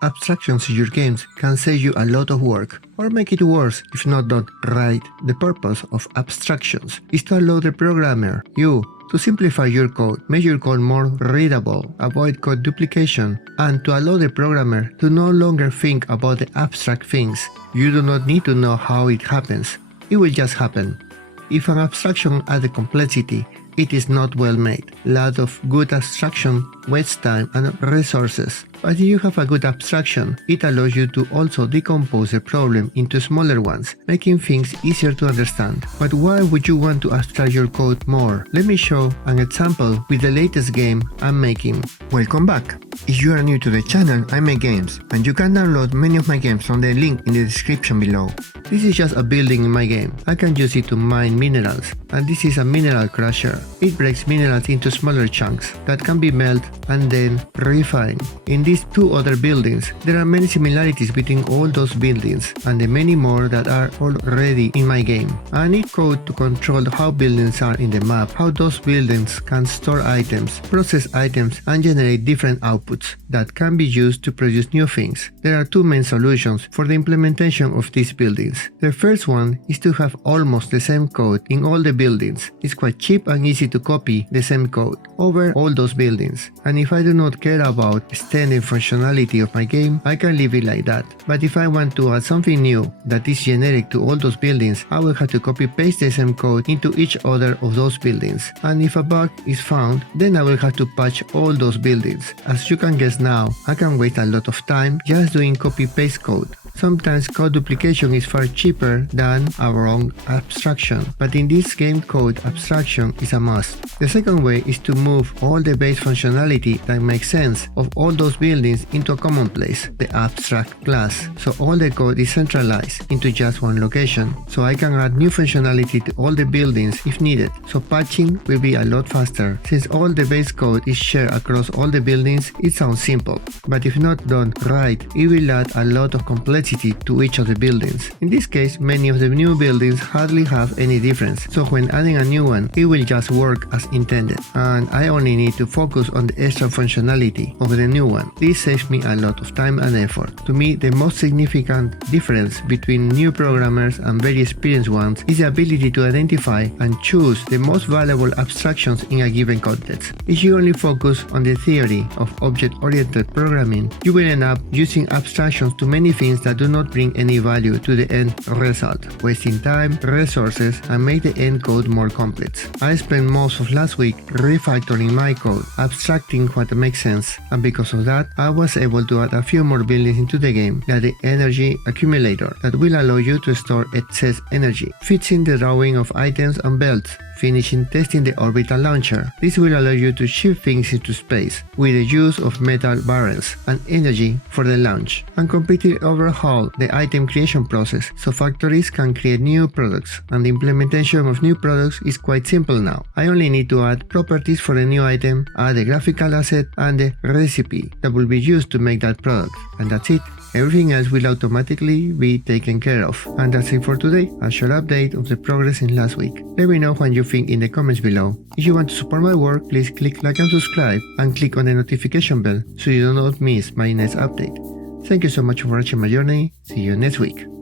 Abstractions in your games can save you a lot of work, or make it worse if not done right. The purpose of abstractions is to allow the programmer, you, to simplify your code, make your code more readable, avoid code duplication, and to allow the programmer to no longer think about the abstract things. You do not need to know how it happens, it will just happen. If an abstraction adds complexity, it is not well made. Lot of good abstraction wastes time and resources. But if you have a good abstraction, it allows you to also decompose the problem into smaller ones, making things easier to understand. But why would you want to abstract your code more? Let me show an example with the latest game I'm making. Welcome back! If you are new to the channel, I make games, and you can download many of my games from the link in the description below. This is just a building in my game. I can use it to mine minerals, and this is a mineral crusher. It breaks minerals into smaller chunks that can be melted and then refined. In these two other buildings, there are many similarities between all those buildings and the many more that are already in my game. I need code to control how buildings are in the map, how those buildings can store items, process items, and generate different outputs that can be used to produce new things. There are two main solutions for the implementation of these buildings. The first one is to have almost the same code in all the buildings. It's quite cheap and easy to copy the same code over all those buildings. And if I do not care about extending functionality of my game, I can leave it like that. But if I want to add something new that is generic to all those buildings, I will have to copy-paste the same code into each other of those buildings. And if a bug is found, then I will have to patch all those buildings. As you can guess now, I can waste a lot of time just doing copy-paste code. Sometimes code duplication is far cheaper than a wrong abstraction, but in this game code abstraction is a must. The second way is to move all the base functionality that makes sense of all those buildings into a common place, the abstract class, so all the code is centralized into just one location, so I can add new functionality to all the buildings if needed, so patching will be a lot faster. Since all the base code is shared across all the buildings, it sounds simple, but if not done right, it will add a lot of complexity to each of the buildings. In this case, many of the new buildings hardly have any difference, so when adding a new one, it will just work as intended, and I only need to focus on the extra functionality of the new one. This saves me a lot of time and effort. To me, the most significant difference between new programmers and very experienced ones is the ability to identify and choose the most valuable abstractions in a given context. If you only focus on the theory of object-oriented programming, you will end up using abstractions to many things that do not bring any value to the end result, wasting time, resources, and make the end code more complex. I spent most of last week refactoring my code, abstracting what makes sense, and because of that, I was able to add a few more buildings into the game, like the energy accumulator, that will allow you to store excess energy, fixing the drawing of items and belts, finishing testing the orbital launcher. This will allow you to ship things into space with the use of metal barrels and energy for the launch, and completely overhaul the item creation process so factories can create new products, and the implementation of new products is quite simple now. I only need to add properties for the new item, add the graphical asset and the recipe that will be used to make that product, and that's it. Everything else will automatically be taken care of. And that's it for today, a short update of the progress in last week. Let me know what you think in the comments below. If you want to support my work, please click like and subscribe, and click on the notification bell so you do not miss my next update. Thank you so much for watching my journey. See you next week.